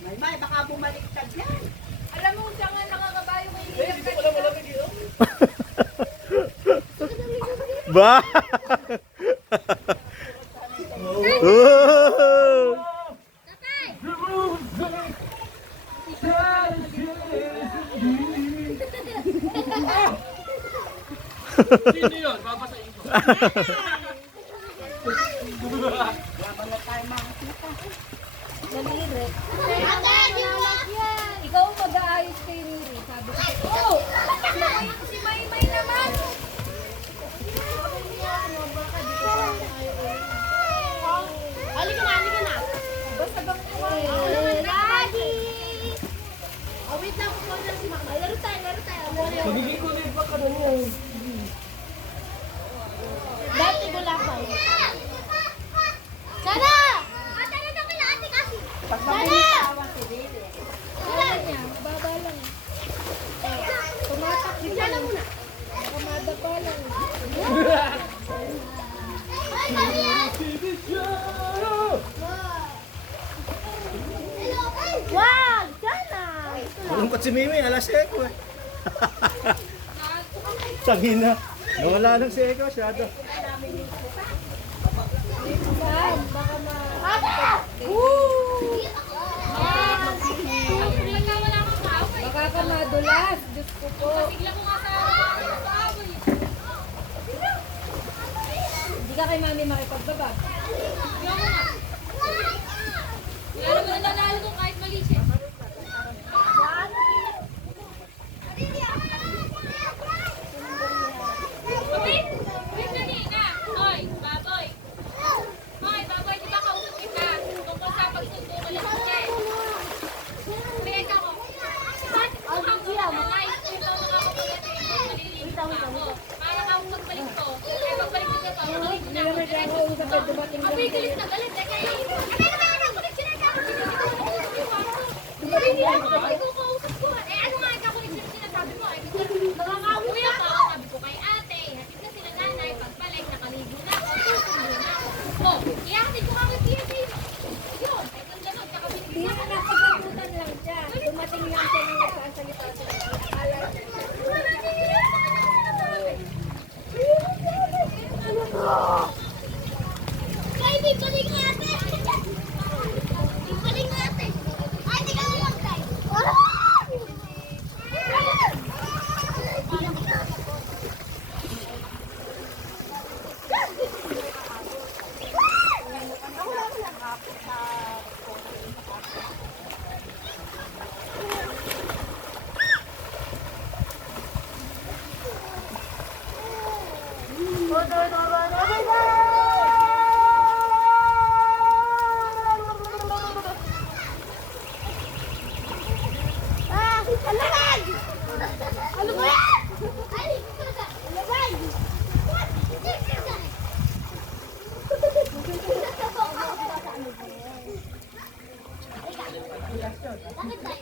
May, baka bumaliktad yan. Alam mo, siya nga nakakabayo kay Hindi ko na malamig yun. Ba? Oh! Sino yun? Babasahin ko. Nalire. Ikaw ang mag-aayos kay Riri. Sabi ko, oh! Si Maymay naman! Halika na. Basta bang Daddy! Oh, wait lang. Pupunta na si Mama. Laro tayo. Magiging kulit pa ka nun yun. Dati gulapay. Sana! Ate na kila ate kasi. Pagpabilis tawa si Dede. Wala niya, baba lang. Tumatak din Sana lang. muna. Kamada pa lang. Ay, kami yan! Wag! Sana! Malungkot si Mimi, alas Eko eh. Sagina. Nawala lang si Eko, masyado. Saan? Baka ma... Baka ka madulas. Diyos ko po. Hindi ka kay mami makipagbabag. Hindi naman siya ako usap na dumating lang. Bigilis na galit. Dumating lang. Ay, kukausap ko. Eh, ano nga ang kakulit sinasabi mo? Ay, nakakauwi ako. Sabi ko kay ate, hatid na sila nanay. Pagbalik, nakaligo na ako. Susundo na ako. Oh, iyahatid ko kami PSA. Yun, ay kung gano'n, tsaka Hindi binigyan naman nakapagputan lang siya. Dumating lang siya nang nagsasalita siya. Akala niya. Ay, di paling ate. Di paling ate. Ay, di ka mamatay. Ah, alabag! Ano ba yan? Ay, alabag! What? Bakit tayo?